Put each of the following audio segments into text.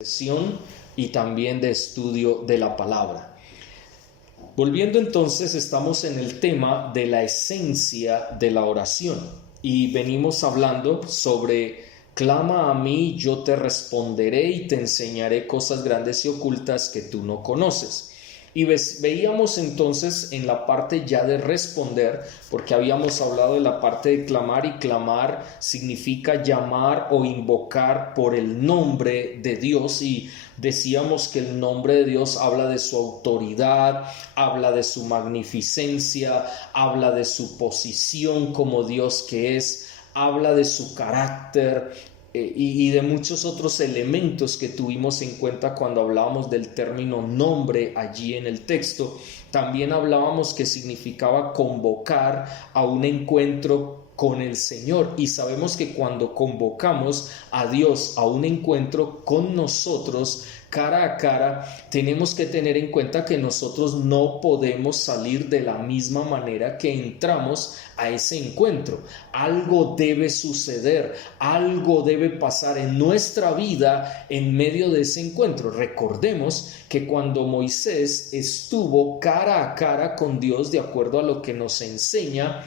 reflexión y también de estudio de la palabra. Volviendo entonces, estamos en el tema de la esencia de la oración y venimos hablando sobre clama a mí, yo te responderé y te enseñaré cosas grandes y ocultas que tú no conoces. Y veíamos entonces en la parte ya de responder, porque habíamos hablado de la parte de clamar, y clamar significa llamar o invocar por el nombre de Dios, y decíamos que el nombre de Dios habla de su autoridad, habla de su magnificencia, habla de su posición como Dios que es, habla de su carácter, y de muchos otros elementos que tuvimos en cuenta cuando hablábamos del término nombre allí en el texto. También hablábamos que significaba convocar a un encuentro con el Señor, y sabemos que cuando convocamos a Dios a un encuentro con nosotros cara a cara, tenemos que tener en cuenta que nosotros no podemos salir de la misma manera que entramos a ese encuentro. Algo debe suceder, algo debe pasar en nuestra vida en medio de ese encuentro. Recordemos que cuando Moisés estuvo cara a cara con Dios, de acuerdo a lo que nos enseña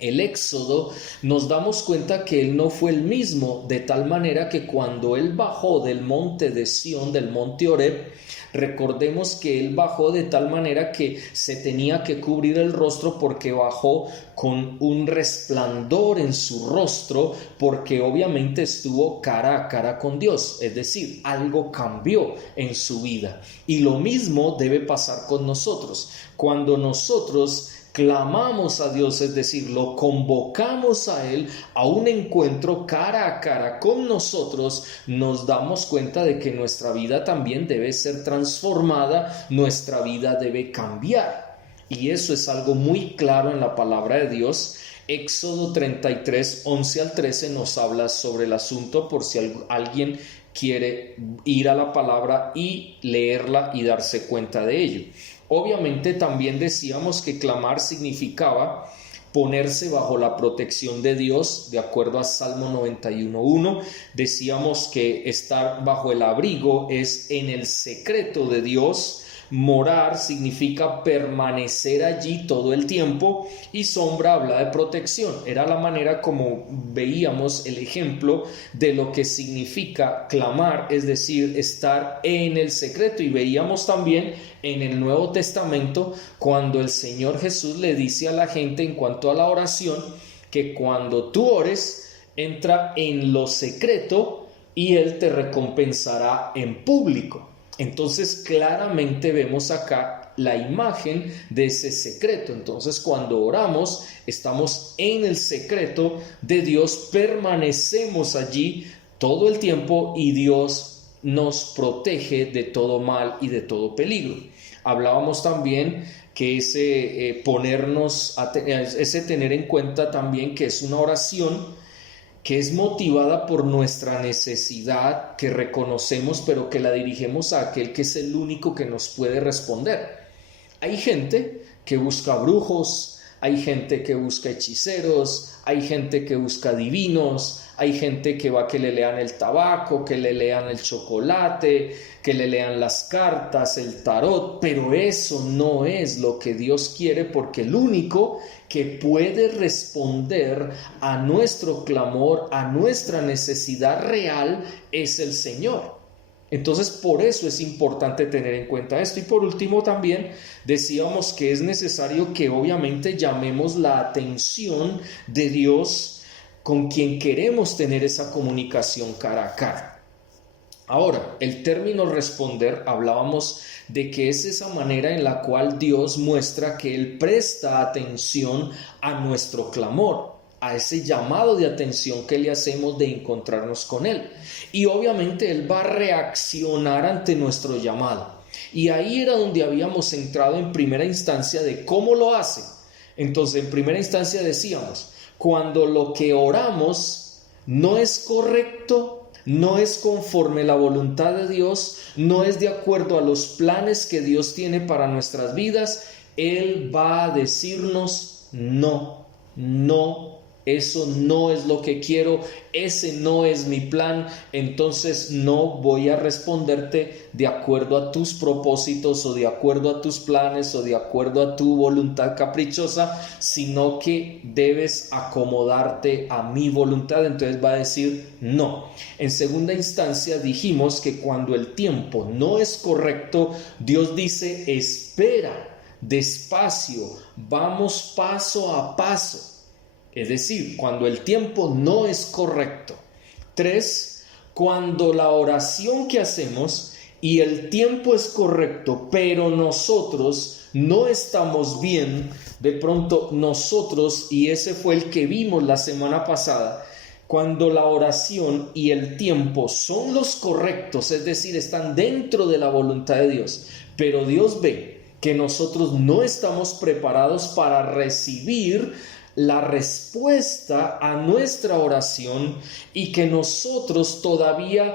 el Éxodo, nos damos cuenta que él no fue el mismo, de tal manera que cuando él bajó del monte de Sión, del monte Oreb, recordemos que él bajó de tal manera que se tenía que cubrir el rostro, porque bajó con un resplandor en su rostro, porque obviamente estuvo cara a cara con Dios, es decir, algo cambió en su vida. Y lo mismo debe pasar con nosotros. Cuando nosotros clamamos a Dios, es decir, lo convocamos a Él a un encuentro cara a cara con nosotros, nos damos cuenta de que nuestra vida también debe ser transformada, nuestra vida debe cambiar. Y eso es algo muy claro en la palabra de Dios. Éxodo 33, 11 al 13 nos habla sobre el asunto, por si alguien quiere ir a la palabra y leerla y darse cuenta de ello. Obviamente también decíamos que clamar significaba ponerse bajo la protección de Dios, de acuerdo a Salmo 91:1. Decíamos que estar bajo el abrigo es en el secreto de Dios. Morar significa permanecer allí todo el tiempo, y sombra habla de protección. Era la manera como veíamos el ejemplo de lo que significa clamar, es decir, estar en el secreto. Y veíamos también en el Nuevo Testamento cuando el Señor Jesús le dice a la gente en cuanto a la oración, que cuando tú ores, entra en lo secreto y Él te recompensará en público. Entonces claramente vemos acá la imagen de ese secreto. Entonces cuando oramos, estamos en el secreto de Dios, permanecemos allí todo el tiempo y Dios nos protege de todo mal y de todo peligro. Hablábamos también que ese tener en cuenta también que es una oración que es motivada por nuestra necesidad, que reconocemos, pero que la dirigimos a aquel que es el único que nos puede responder. Hay gente que busca brujos, hay gente que busca hechiceros, hay gente que busca adivinos, hay gente que va que le lean el tabaco, que le lean el chocolate, que le lean las cartas, el tarot, pero eso no es lo que Dios quiere, porque el único que puede responder a nuestro clamor, a nuestra necesidad real, es el Señor. Entonces, por eso es importante tener en cuenta esto. Y por último también decíamos que es necesario que obviamente llamemos la atención de Dios con quien queremos tener esa comunicación cara a cara. Ahora, el término responder, hablábamos de que es esa manera en la cual Dios muestra que Él presta atención a nuestro clamor, a ese llamado de atención que le hacemos de encontrarnos con Él. Y obviamente Él va a reaccionar ante nuestro llamado. Y ahí era donde habíamos entrado en primera instancia de cómo lo hace. Entonces, en primera instancia decíamos, cuando lo que oramos no es correcto, no es conforme a la voluntad de Dios, no es de acuerdo a los planes que Dios tiene para nuestras vidas, Él va a decirnos no, no eso no es lo que quiero, ese no es mi plan, entonces no voy a responderte de acuerdo a tus propósitos o de acuerdo a tus planes o de acuerdo a tu voluntad caprichosa, sino que debes acomodarte a mi voluntad. Entonces va a decir no. En segunda instancia dijimos que cuando el tiempo no es correcto, Dios dice espera, despacio, vamos paso a paso. Es decir, cuando el tiempo no es correcto. 3, cuando la oración que hacemos y el tiempo es correcto, pero nosotros no estamos bien, de pronto nosotros, y ese fue el que vimos la semana pasada, cuando la oración y el tiempo son los correctos, es decir, están dentro de la voluntad de Dios, pero Dios ve que nosotros no estamos preparados para recibir la respuesta a nuestra oración y que nosotros todavía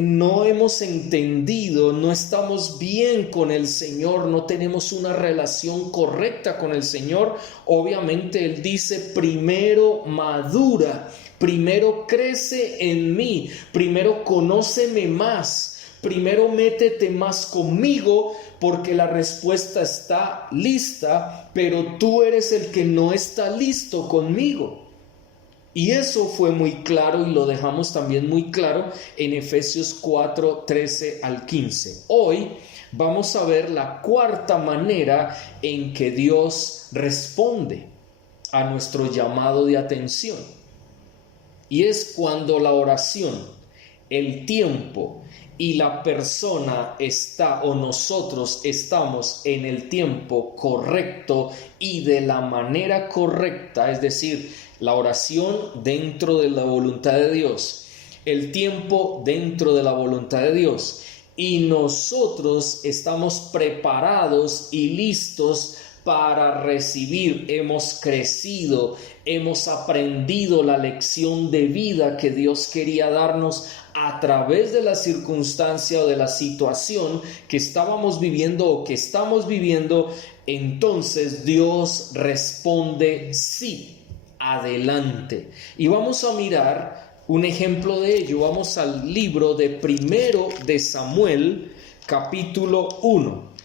no hemos entendido, no estamos bien con el Señor, no tenemos una relación correcta con el Señor. Obviamente Él dice, primero madura, primero crece en mí, primero conóceme más, primero métete más conmigo, porque la respuesta está lista, pero tú eres el que no está listo conmigo. Y eso fue muy claro y lo dejamos también muy claro en Efesios 4, 13 al 15. Hoy vamos a ver la cuarta manera en que Dios responde a nuestro llamado de atención. Y es cuando la oración, el tiempo y la persona está o nosotros estamos en el tiempo correcto y de la manera correcta, es decir, la oración dentro de la voluntad de Dios, el tiempo dentro de la voluntad de Dios, y nosotros estamos preparados y listos para recibir. Hemos crecido, hemos aprendido la lección de vida que Dios quería darnos a través de la circunstancia o de la situación que estábamos viviendo o que estamos viviendo. Entonces Dios responde sí, adelante. Y vamos a mirar un ejemplo de ello. Vamos al libro de Primero de Samuel, capítulo 1.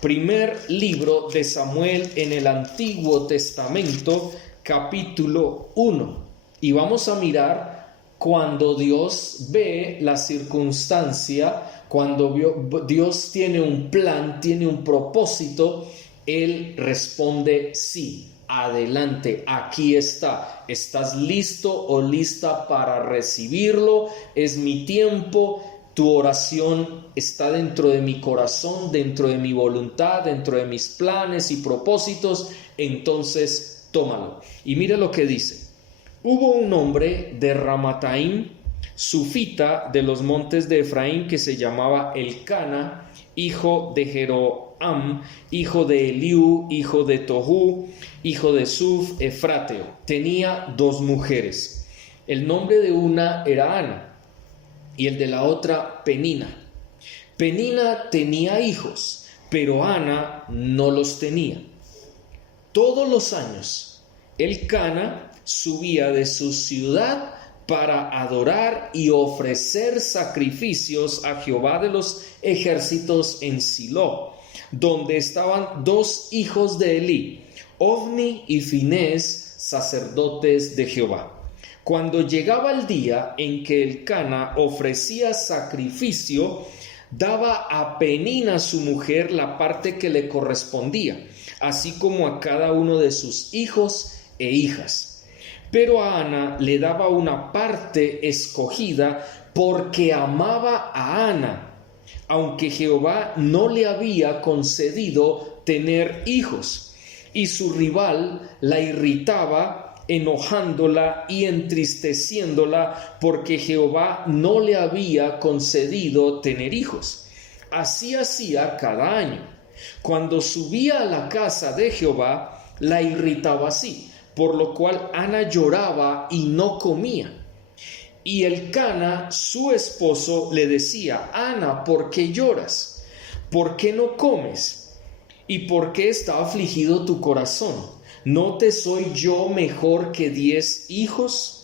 Primer libro de Samuel en el Antiguo Testamento, capítulo 1. Y vamos a mirar cuando Dios ve la circunstancia, cuando Dios tiene un plan, tiene un propósito, Él responde sí, adelante, aquí está. ¿Estás listo o lista para recibirlo? Es mi tiempo. Tu oración está dentro de mi corazón, dentro de mi voluntad, dentro de mis planes y propósitos, entonces tómalo. Y mira lo que dice. Hubo un hombre de Ramataim, sufita de los montes de Efraín, que se llamaba Elcana, hijo de Jeroam, hijo de Eliú, hijo de Tohu, hijo de Suf, efrateo. Tenía 2 mujeres. El nombre de una era Ana y el de la otra Penina. Penina tenía hijos, pero Ana no los tenía. Todos los años, Elcana subía de su ciudad para adorar y ofrecer sacrificios a Jehová de los ejércitos en Silo, donde estaban 2 hijos de Elí, Ofni y Finés, sacerdotes de Jehová. Cuando llegaba el día en que Elcana ofrecía sacrificio, daba a Penina su mujer la parte que le correspondía, así como a cada uno de sus hijos e hijas. Pero a Ana le daba una parte escogida porque amaba a Ana, aunque Jehová no le había concedido tener hijos, y su rival la irritaba, enojándola y entristeciéndola, porque Jehová no le había concedido tener hijos. Así hacía cada año. Cuando subía a la casa de Jehová, la irritaba así, por lo cual Ana lloraba y no comía. Y Elcana, su esposo, le decía: Ana, ¿por qué lloras? ¿Por qué no comes? ¿Y por qué está afligido tu corazón? ¿no te soy yo mejor que 10 hijos?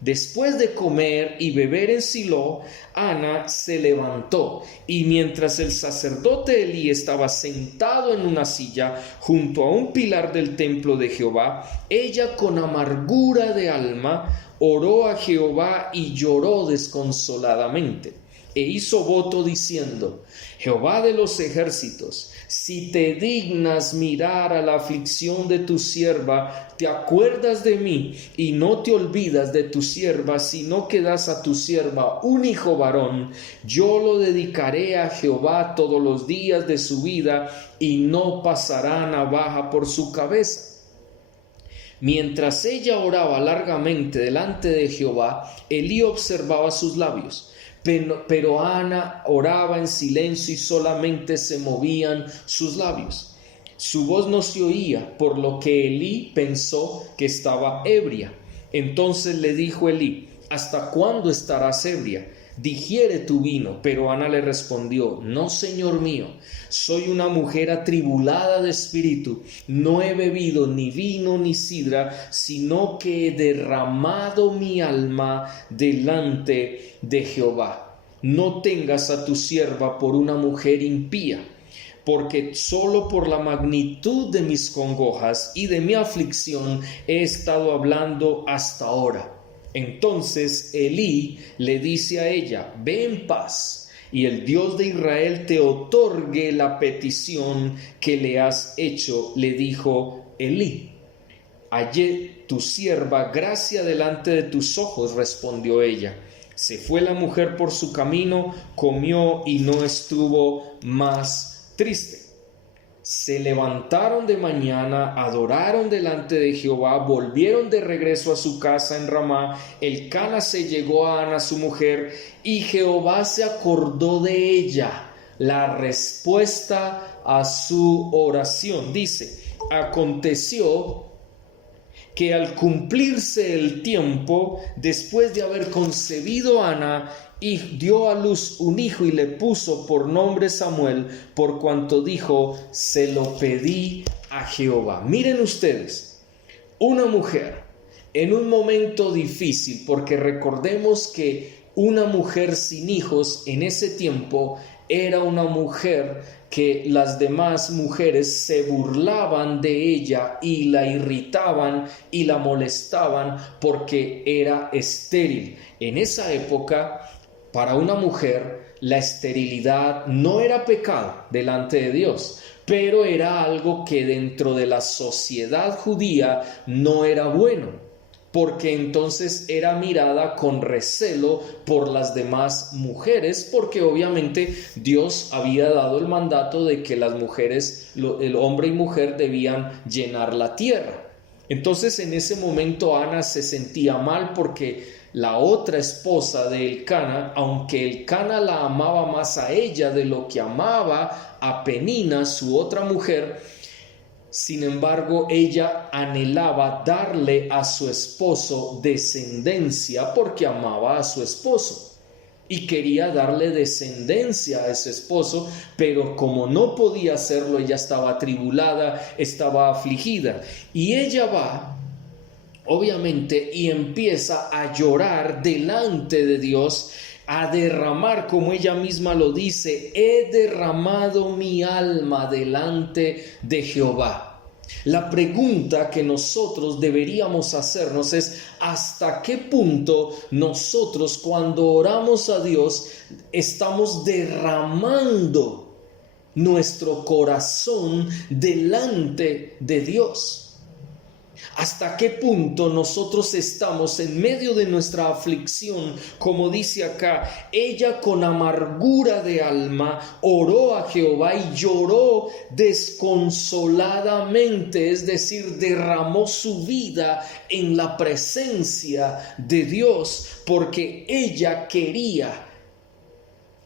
Después de comer y beber en Silo, Ana se levantó, y mientras el sacerdote Elí estaba sentado en una silla junto a un pilar del templo de Jehová, ella con amargura de alma oró a Jehová y lloró desconsoladamente, e hizo voto diciendo: Jehová de los ejércitos, si te dignas mirar a la aflicción de tu sierva, te acuerdas de mí y no te olvidas de tu sierva, sino que das a tu sierva un hijo varón, yo lo dedicaré a Jehová todos los días de su vida, y no pasará navaja por su cabeza. Mientras ella oraba largamente delante de Jehová, Elí observaba sus labios. Pero Ana oraba en silencio y solamente se movían sus labios. Su voz no se oía, por lo que Elí pensó que estaba ebria. Entonces le dijo Elí: ¿hasta cuándo estarás ebria? Digiere tu vino. Pero Ana le respondió: no, señor mío, soy una mujer atribulada de espíritu, no he bebido ni vino ni sidra, sino que he derramado mi alma delante de Jehová. No tengas a tu sierva por una mujer impía, porque solo por la magnitud de mis congojas y de mi aflicción he estado hablando hasta ahora. Entonces Elí le dice a ella: ve en paz, y el Dios de Israel te otorgue la petición que le has hecho. Le dijo Elí: hallé tu sierva gracia delante de tus ojos, respondió ella. Se fue la mujer por su camino, comió y no estuvo más triste. Se levantaron de mañana, adoraron delante de Jehová, volvieron de regreso a su casa en Ramá. Elcana se llegó a Ana su mujer, y Jehová se acordó de ella. La respuesta a su oración. Dice: aconteció que al cumplirse el tiempo, después de haber concebido Ana, y dio a luz un hijo y le puso por nombre Samuel, por cuanto dijo: se lo pedí a Jehová. Miren ustedes, una mujer en un momento difícil, porque recordemos que una mujer sin hijos en ese tiempo era una mujer que las demás mujeres se burlaban de ella y la irritaban y la molestaban porque era estéril. En esa época, para una mujer, la esterilidad no era pecado delante de Dios, pero era algo que dentro de la sociedad judía no era bueno, porque entonces era mirada con recelo por las demás mujeres, porque obviamente Dios había dado el mandato de que las mujeres, el hombre y mujer, debían llenar la tierra. Entonces en ese momento Ana se sentía mal porque la otra esposa de Elcana, aunque Elcana la amaba más a ella de lo que amaba a Penina, su otra mujer, sin embargo, ella anhelaba darle a su esposo descendencia porque amaba a su esposo y quería darle descendencia a ese esposo, pero como no podía hacerlo, ella estaba atribulada, estaba afligida, y ella va, obviamente, y empieza a llorar delante de Dios, a derramar, como ella misma lo dice: he derramado mi alma delante de Jehová. La pregunta que nosotros deberíamos hacernos es: ¿hasta qué punto nosotros, cuando oramos a Dios, estamos derramando nuestro corazón delante de Dios? ¿Hasta qué punto nosotros estamos en medio de nuestra aflicción? Como dice acá, ella con amargura de alma oró a Jehová y lloró desconsoladamente, es decir, derramó su vida en la presencia de Dios, porque ella quería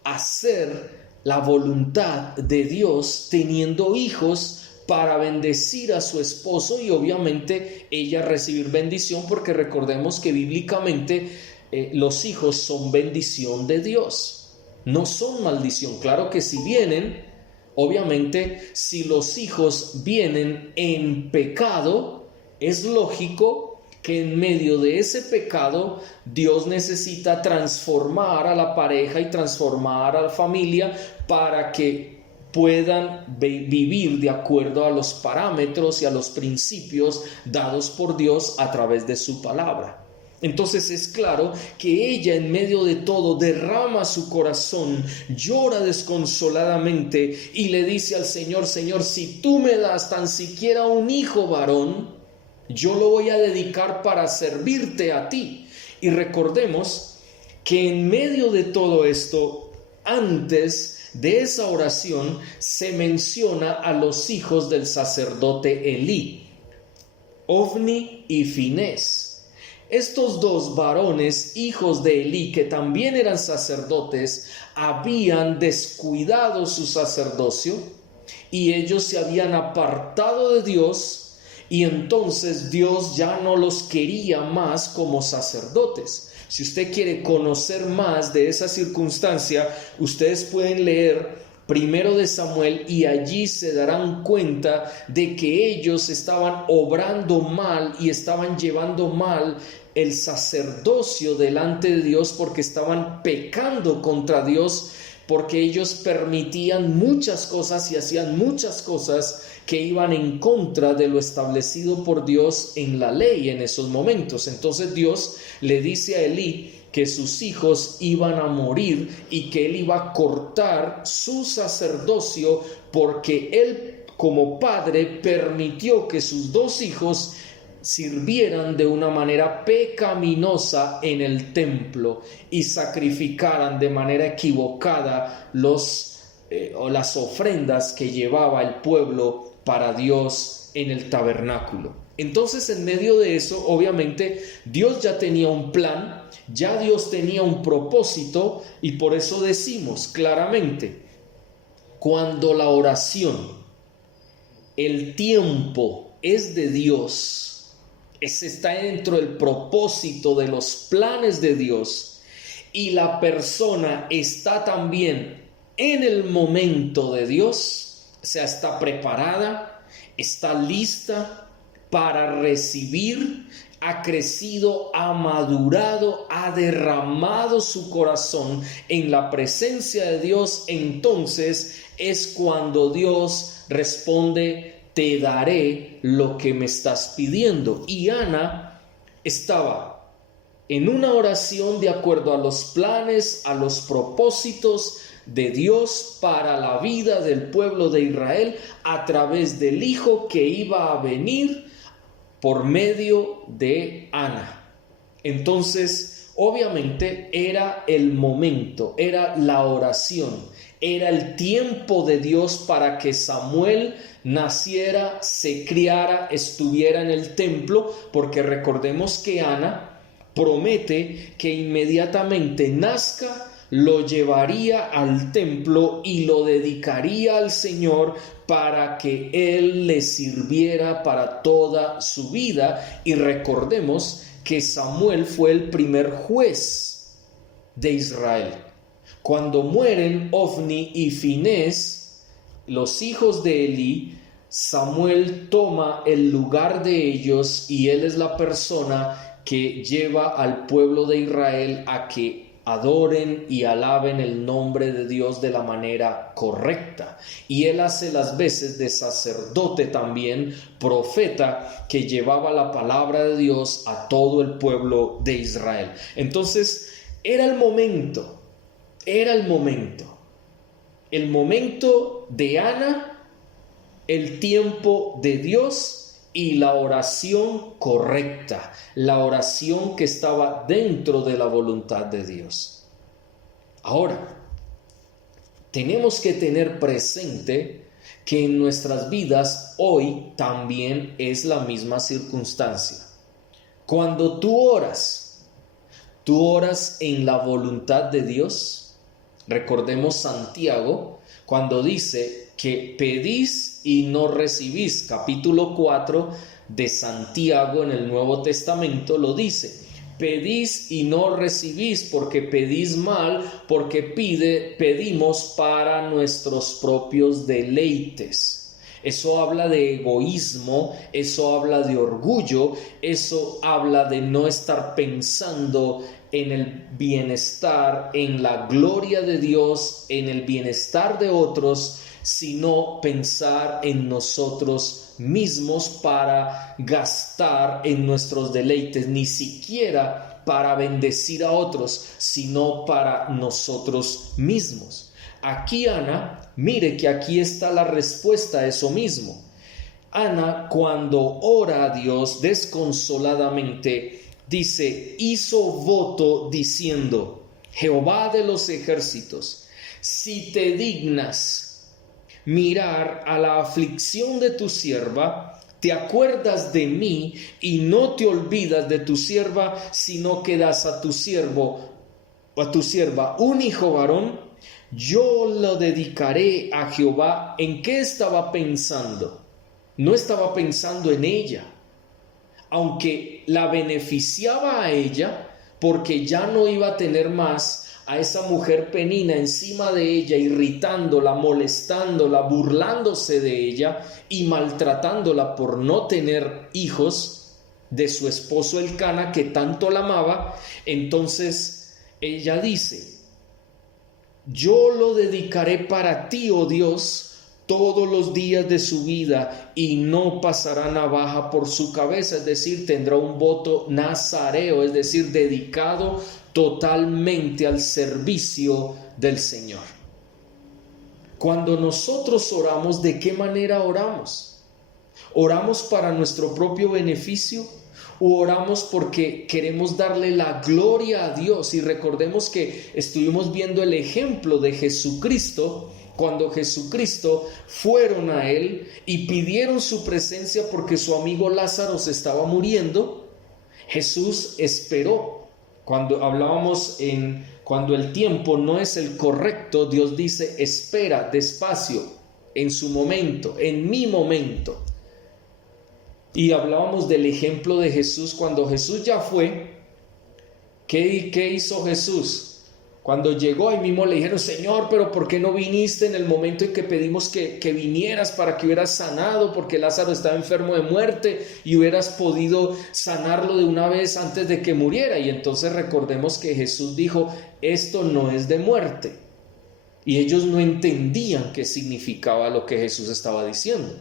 hacer la voluntad de Dios teniendo hijos, para bendecir a su esposo y obviamente ella recibir bendición, porque recordemos que bíblicamente los hijos son bendición de Dios, no son maldición. Claro que si vienen, obviamente si los hijos vienen en pecado, es lógico que en medio de ese pecado Dios necesita transformar a la pareja y transformar a la familia para que puedan vivir de acuerdo a los parámetros y a los principios dados por Dios a través de su palabra. Entonces es claro que ella en medio de todo derrama su corazón, llora desconsoladamente y le dice al Señor: Señor, si tú me das tan siquiera un hijo varón, yo lo voy a dedicar para servirte a ti. Y recordemos que en medio de todo esto, antes de esa oración, se menciona a los hijos del sacerdote Elí, Ofni y Finés. Estos dos varones, hijos de Elí, que también eran sacerdotes, habían descuidado su sacerdocio y ellos se habían apartado de Dios, y entonces Dios ya no los quería más como sacerdotes. Si usted quiere conocer más de esa circunstancia, ustedes pueden leer 1 de Samuel y allí se darán cuenta de que ellos estaban obrando mal y estaban llevando mal el sacerdocio delante de Dios, porque estaban pecando contra Dios, porque ellos permitían muchas cosas y hacían muchas cosas que iban en contra de lo establecido por Dios en la ley en esos momentos. Entonces Dios le dice a Elí que sus hijos iban a morir y que él iba a cortar su sacerdocio porque él, como padre, permitió que sus dos hijos sirvieran de una manera pecaminosa en el templo y sacrificaran de manera equivocada las ofrendas que llevaba el pueblo para Dios en el tabernáculo. Entonces, en medio de eso, obviamente, Dios ya tenía un plan, ya Dios tenía un propósito, y por eso decimos claramente, cuando la oración, el tiempo es de Dios, está dentro del propósito de los planes de Dios, y la persona está también en el momento de Dios, o sea, está preparada, está lista para recibir, ha crecido, ha madurado, ha derramado su corazón en la presencia de Dios, entonces es cuando Dios responde: te daré lo que me estás pidiendo. Y Ana estaba en una oración de acuerdo a los planes, a los propósitos de Dios para la vida del pueblo de Israel a través del hijo que iba a venir por medio de Ana. Entonces, obviamente era el momento, era la oración, era el tiempo de Dios para que Samuel naciera, se criara, estuviera en el templo, porque recordemos que Ana promete que inmediatamente nazca, lo llevaría al templo y lo dedicaría al Señor para que Él le sirviera para toda su vida. Y recordemos que Samuel fue el primer juez de Israel. Cuando mueren Ofni y Finés, los hijos de Elí, Samuel toma el lugar de ellos y él es la persona que lleva al pueblo de Israel a que adoren y alaben el nombre de Dios de la manera correcta. Y él hace las veces de sacerdote también, profeta, que llevaba la palabra de Dios a todo el pueblo de Israel. Entonces, era el momento de Ana, el tiempo de Dios y la oración correcta, la oración que estaba dentro de la voluntad de Dios. Ahora, tenemos que tener presente que en nuestras vidas hoy también es la misma circunstancia. Cuando tú oras en la voluntad de Dios. Recordemos Santiago cuando dice que pedís y no recibís. Capítulo 4 de Santiago en el Nuevo Testamento lo dice: pedís y no recibís porque pedís mal, porque pedimos para nuestros propios deleites. Eso habla de egoísmo, eso habla de orgullo, eso habla de no estar pensando en el bienestar, en la gloria de Dios, en el bienestar de otros, sino pensar en nosotros mismos para gastar en nuestros deleites, ni siquiera para bendecir a otros, sino para nosotros mismos. Aquí Ana, mire que aquí está la respuesta a eso mismo. Ana, cuando ora a Dios desconsoladamente, dice, hizo voto diciendo, Jehová de los ejércitos, si te dignas mirar a la aflicción de tu sierva, te acuerdas de mí y no te olvidas de tu sierva, sino que das a tu siervo o a tu sierva un hijo varón, yo lo dedicaré a Jehová. ¿En qué estaba pensando? No estaba pensando en ella, aunque la beneficiaba a ella, porque ya no iba a tener más a esa mujer Penina encima de ella, irritándola, molestándola, burlándose de ella y maltratándola por no tener hijos de su esposo Elcana, que tanto la amaba. Entonces ella dice, yo lo dedicaré para ti, oh Dios, todos los días de su vida, y no pasará navaja por su cabeza, es decir, tendrá un voto nazareo, es decir, dedicado totalmente al servicio del Señor. Cuando nosotros oramos, ¿de qué manera oramos? ¿Oramos para nuestro propio beneficio? ¿O oramos porque queremos darle la gloria a Dios? Y recordemos que estuvimos viendo el ejemplo de Jesucristo, cuando Jesucristo fueron a Él y pidieron su presencia porque su amigo Lázaro se estaba muriendo. Jesús esperó. Cuando hablábamos cuando el tiempo no es el correcto, Dios dice, espera despacio, en su momento, en mi momento. Y hablábamos del ejemplo de Jesús. Cuando Jesús ya fue, ¿qué hizo Jesús? Cuando llegó, ahí mismo le dijeron, Señor, pero ¿por qué no viniste en el momento en que pedimos que vinieras para que hubieras sanado? Porque Lázaro estaba enfermo de muerte y hubieras podido sanarlo de una vez antes de que muriera. Y entonces recordemos que Jesús dijo, esto no es de muerte. Y ellos no entendían qué significaba lo que Jesús estaba diciendo.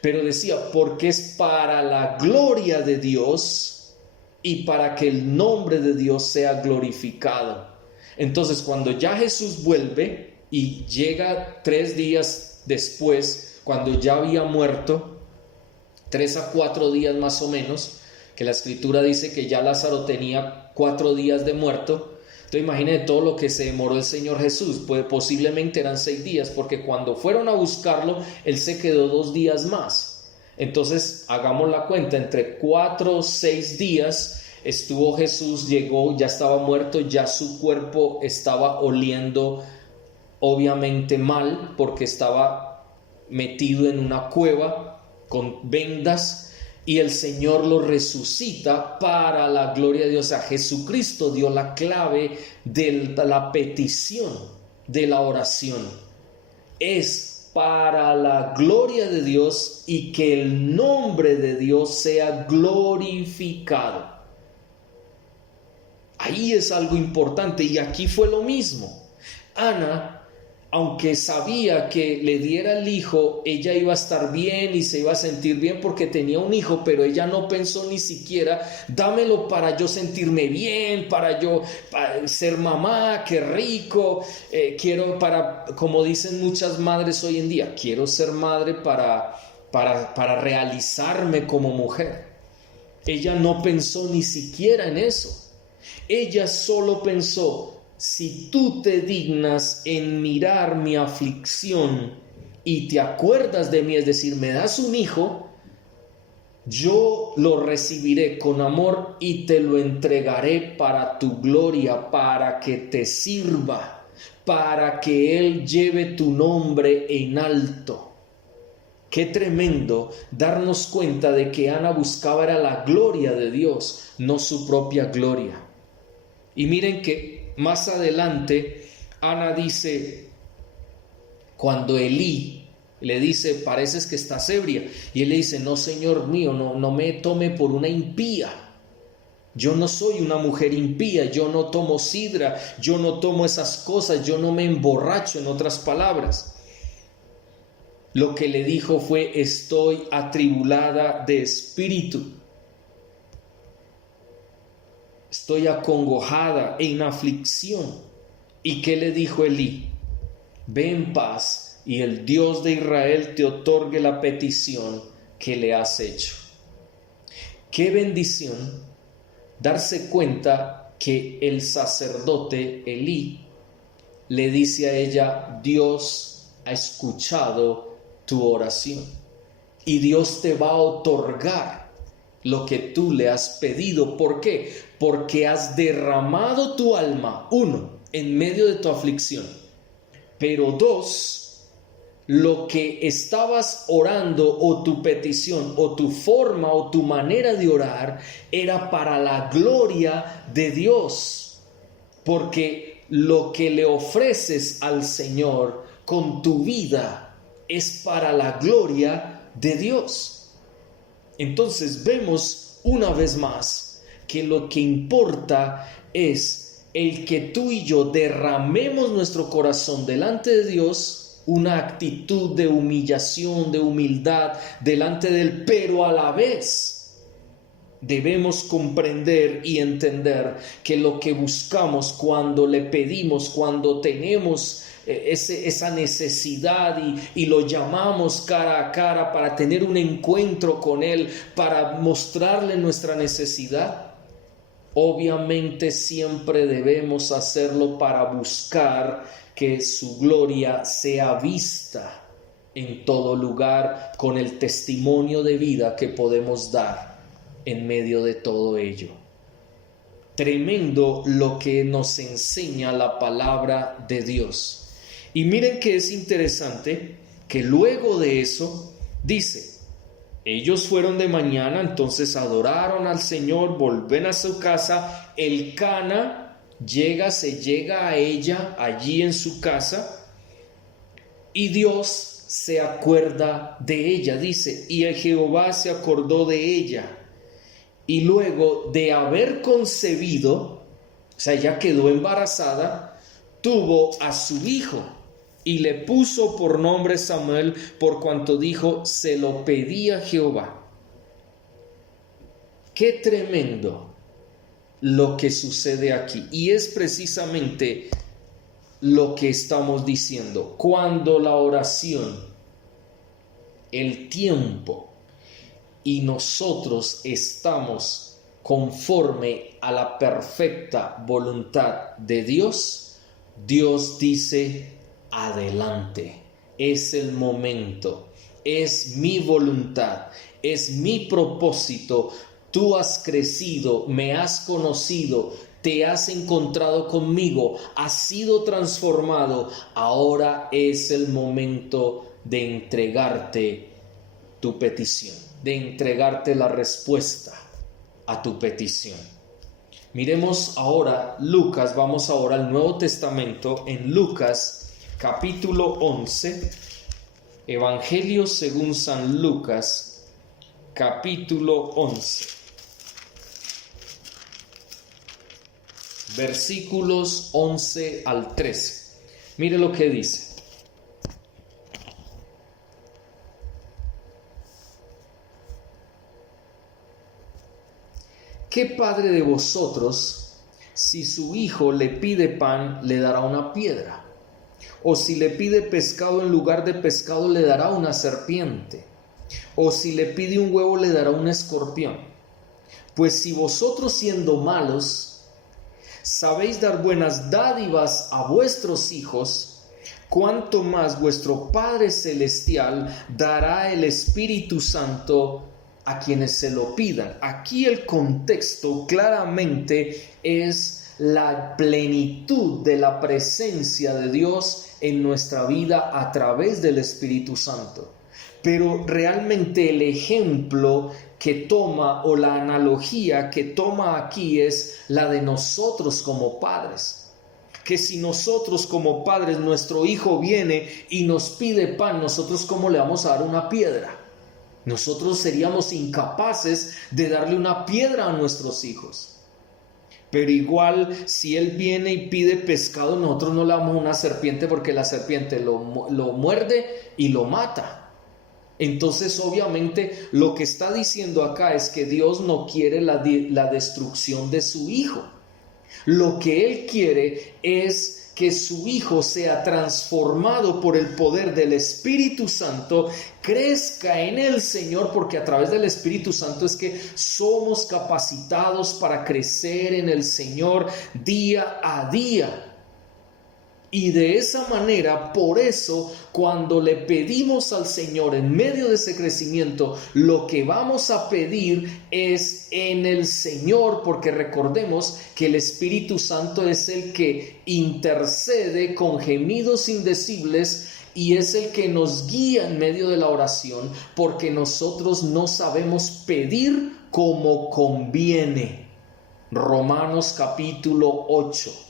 Pero decía, porque es para la gloria de Dios y para que el nombre de Dios sea glorificado. Entonces, cuando ya Jesús vuelve y llega 3 días después, cuando ya había muerto, 3 a 4 días más o menos, que la Escritura dice que ya Lázaro tenía 4 días de muerto. Entonces imagínate todo lo que se demoró el Señor Jesús, pues posiblemente eran 6 días, porque cuando fueron a buscarlo, Él se quedó 2 días más. Entonces hagamos la cuenta, entre 4 o 6 días estuvo Jesús, llegó, ya estaba muerto, ya su cuerpo estaba oliendo obviamente mal, porque estaba metido en una cueva con vendas, y el Señor lo resucita para la gloria de Dios. O sea, Jesucristo dio la clave de la petición, de la oración. Es para la gloria de Dios y que el nombre de Dios sea glorificado. Ahí es algo importante, y aquí fue lo mismo. Ana, aunque sabía que le diera el hijo, ella iba a estar bien y se iba a sentir bien porque tenía un hijo, pero ella no pensó ni siquiera, dámelo para yo sentirme bien, para ser mamá, qué rico, quiero como dicen muchas madres hoy en día, quiero ser madre para realizarme como mujer. Ella no pensó ni siquiera en eso. Ella solo pensó, si tú te dignas en mirar mi aflicción y te acuerdas de mí, es decir, me das un hijo, yo lo recibiré con amor y te lo entregaré para tu gloria, para que te sirva, para que Él lleve tu nombre en alto. Qué tremendo darnos cuenta de que Ana buscaba era la gloria de Dios, no su propia gloria. Y miren que más adelante Ana dice, cuando Elí Le dice, pareces que estás ebria. Y él le dice, no, Señor mío, no me tome por una impía. Yo no soy una mujer impía, yo no tomo sidra, yo no tomo esas cosas, yo no me emborracho, en otras palabras. Lo que le dijo fue, estoy atribulada de espíritu. Estoy acongojada en aflicción. ¿Y qué le dijo Elí? Ve en paz y el Dios de Israel te otorgue la petición que le has hecho. Qué bendición darse cuenta que el sacerdote Elí le dice a ella, Dios ha escuchado tu oración y Dios te va a otorgar lo que tú le has pedido. ¿Por qué? Porque has derramado tu alma, 1, en medio de tu aflicción, pero 2, lo que estabas orando o tu petición o tu forma o tu manera de orar era para la gloria de Dios, porque lo que le ofreces al Señor con tu vida es para la gloria de Dios. Entonces vemos una vez más que lo que importa es el que tú y yo derramemos nuestro corazón delante de Dios, una actitud de humillación, de humildad delante de Él, pero a la vez debemos comprender y entender que lo que buscamos cuando le pedimos, cuando tenemos esa necesidad y lo llamamos cara a cara para tener un encuentro con Él, para mostrarle nuestra necesidad, obviamente siempre debemos hacerlo para buscar que su gloria sea vista en todo lugar con el testimonio de vida que podemos dar en medio de todo ello. Tremendo lo que nos enseña la palabra de Dios. Y miren que es interesante que luego de eso dice, ellos fueron de mañana, entonces adoraron al Señor, volven a su casa, Elcana se llega a ella allí en su casa y Dios se acuerda de ella, dice, y el Jehová se acordó de ella. Y luego de haber concebido, o sea, ya quedó embarazada, tuvo a su hijo y le puso por nombre Samuel, por cuanto dijo, se lo pedí a Jehová. Qué tremendo lo que sucede aquí. Y es precisamente lo que estamos diciendo. Cuando la oración, el tiempo y nosotros estamos conforme a la perfecta voluntad de Dios, Dios dice, adelante, es el momento, es mi voluntad, es mi propósito, tú has crecido, me has conocido, te has encontrado conmigo, has sido transformado, ahora es el momento de entregarte tu petición, de entregarte la respuesta a tu petición. Miremos ahora Lucas, vamos ahora al Nuevo Testamento en Lucas capítulo 11, Evangelio según San Lucas, capítulo 11, versículos 11 al 13. Mire lo que dice. ¿Qué padre de vosotros, si su hijo le pide pan, le dará una piedra? O si le pide pescado, en lugar de pescado le dará una serpiente? O si le pide un huevo, le dará un escorpión? Pues si vosotros, siendo malos, sabéis dar buenas dádivas a vuestros hijos, cuánto más vuestro Padre Celestial dará el Espíritu Santo a quienes se lo pidan. Aquí el contexto claramente es la plenitud de la presencia de Dios en nuestra vida a través del Espíritu Santo. Pero realmente el ejemplo que toma o la analogía que toma aquí es la de nosotros como padres. que si nosotros como padres, nuestro hijo viene y nos pide pan, nosotros ¿cómo le vamos a dar una piedra? Nosotros seríamos incapaces de darle una piedra a nuestros hijos. Pero igual, si él viene y pide pescado, nosotros no le damos una serpiente, porque la serpiente lo muerde y lo mata. Entonces, obviamente, lo que está diciendo acá es que Dios no quiere la destrucción de su hijo. Lo que Él quiere es que su hijo sea transformado por el poder del Espíritu Santo, crezca en el Señor, porque a través del Espíritu Santo es que somos capacitados para crecer en el Señor día a día. Y de esa manera, por eso, cuando le pedimos al Señor en medio de ese crecimiento, lo que vamos a pedir es en el Señor, porque recordemos que el Espíritu Santo es el que intercede con gemidos indecibles y es el que nos guía en medio de la oración, porque nosotros no sabemos pedir como conviene. Romanos capítulo 8.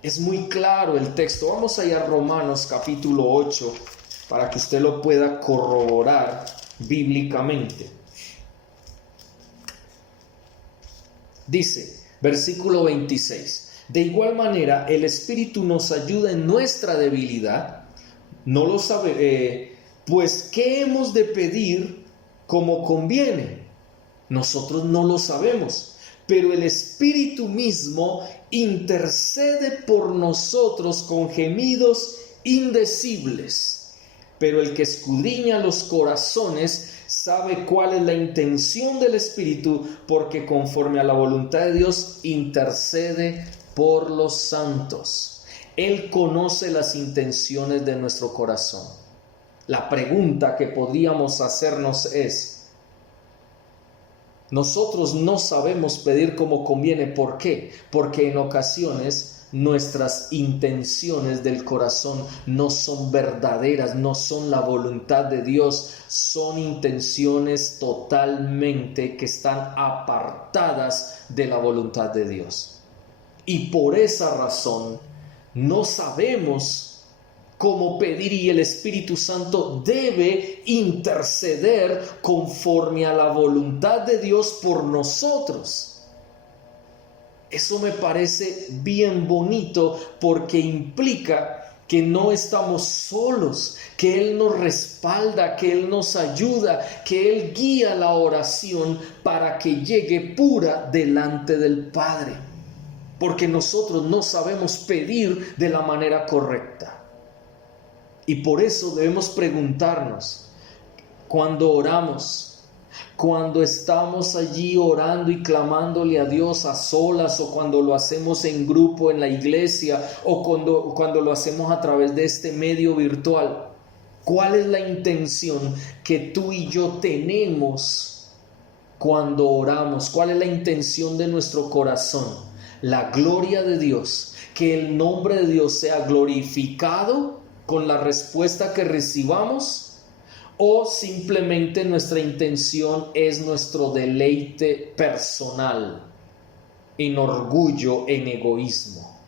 Es muy claro el texto. Vamos allá a Romanos capítulo 8 para que usted lo pueda corroborar bíblicamente. Dice, versículo 26. De igual manera, el Espíritu nos ayuda en nuestra debilidad. No lo sabe, pues ¿qué hemos de pedir como conviene? Nosotros no lo sabemos. Pero el Espíritu mismo intercede por nosotros con gemidos indecibles. Pero el que escudriña los corazones sabe cuál es la intención del Espíritu, porque conforme a la voluntad de Dios intercede por los santos. Él conoce las intenciones de nuestro corazón. La pregunta que podríamos hacernos es: nosotros no sabemos pedir como conviene. ¿Por qué? Porque en ocasiones nuestras intenciones del corazón no son verdaderas, no son la voluntad de Dios, son intenciones totalmente que están apartadas de la voluntad de Dios. Y por esa razón no sabemos cómo pedir, y el Espíritu Santo debe interceder conforme a la voluntad de Dios por nosotros. Eso me parece bien bonito, porque implica que no estamos solos, que Él nos respalda, que Él nos ayuda, que Él guía la oración para que llegue pura delante del Padre, porque nosotros no sabemos pedir de la manera correcta. Y por eso debemos preguntarnos, cuando oramos, cuando estamos allí orando y clamándole a Dios a solas, o cuando lo hacemos en grupo en la iglesia, o cuando lo hacemos a través de este medio virtual, ¿cuál es la intención que tú y yo tenemos cuando oramos? ¿Cuál es la intención de nuestro corazón? La gloria de Dios, que el nombre de Dios sea glorificado con la respuesta que recibamos, o simplemente nuestra intención es nuestro deleite personal, en orgullo, en egoísmo.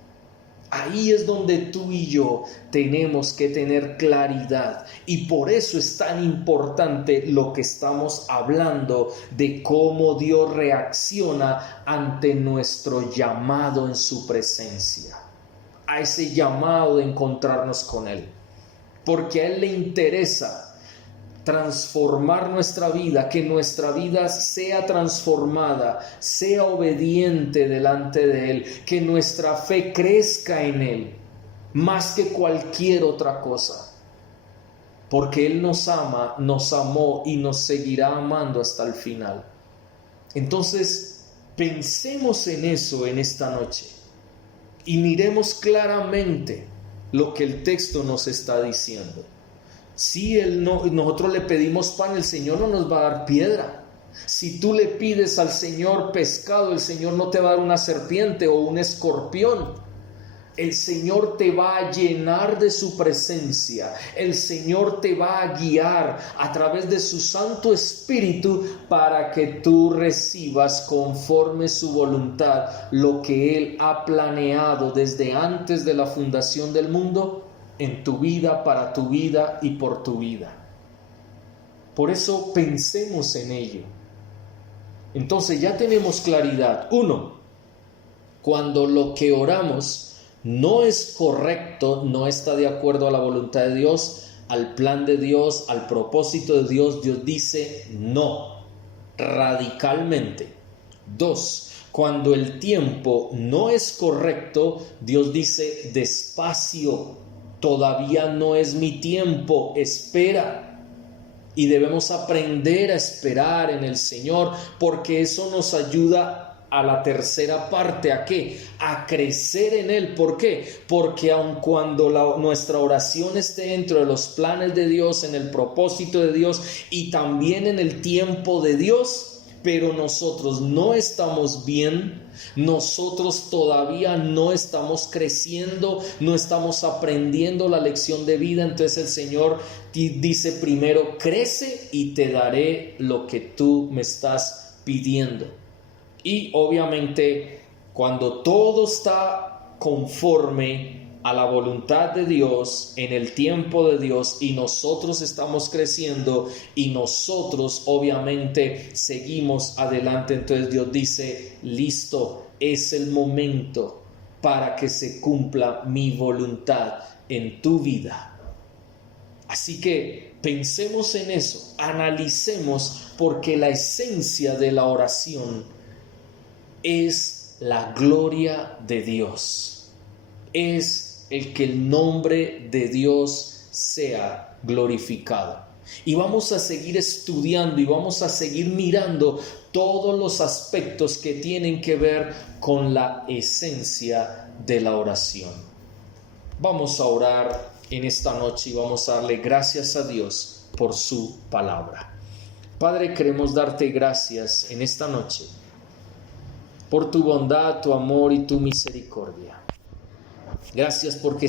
Ahí es donde tú y yo tenemos que tener claridad, y por eso es tan importante lo que estamos hablando de cómo Dios reacciona ante nuestro llamado en su presencia, a ese llamado de encontrarnos con Él, porque a Él le interesa transformar nuestra vida, que nuestra vida sea transformada, sea obediente delante de Él, que nuestra fe crezca en Él más que cualquier otra cosa, porque Él nos ama, nos amó y nos seguirá amando hasta el final. Entonces, pensemos en eso en esta noche y miremos claramente lo que el texto nos está diciendo. Si nosotros le pedimos pan, el Señor no nos va a dar piedra. Si tú le pides al Señor pescado, el Señor no te va a dar una serpiente o un escorpión. El Señor te va a llenar de su presencia. El Señor te va a guiar a través de su Santo Espíritu para que tú recibas conforme su voluntad lo que Él ha planeado desde antes de la fundación del mundo en tu vida, para tu vida y por tu vida. Por eso pensemos en ello. Entonces ya tenemos claridad. 1. Cuando lo que oramos no es correcto, no está de acuerdo a la voluntad de Dios, al plan de Dios, al propósito de Dios, Dios dice no, radicalmente. 2. Cuando el tiempo no es correcto, Dios dice despacio, todavía no es mi tiempo, espera. Y debemos aprender a esperar en el Señor, porque eso nos ayuda a la tercera parte. ¿A qué? A crecer en Él. ¿Por qué? Porque aun cuando nuestra oración esté dentro de los planes de Dios, en el propósito de Dios y también en el tiempo de Dios, pero nosotros no estamos bien, nosotros todavía no estamos creciendo, no estamos aprendiendo la lección de vida, entonces el Señor dice primero, crece y te daré lo que tú me estás pidiendo. Y obviamente cuando todo está conforme a la voluntad de Dios, en el tiempo de Dios, y nosotros estamos creciendo y nosotros obviamente seguimos adelante, entonces Dios dice, listo, es el momento para que se cumpla mi voluntad en tu vida. Así que pensemos en eso, analicemos, porque la esencia de la oración es la gloria de Dios, es el que el nombre de Dios sea glorificado. Y vamos a seguir estudiando y vamos a seguir mirando todos los aspectos que tienen que ver con la esencia de la oración. Vamos a orar en esta noche y vamos a darle gracias a Dios por su palabra. Padre, queremos darte gracias en esta noche por tu bondad, tu amor y tu misericordia. Gracias porque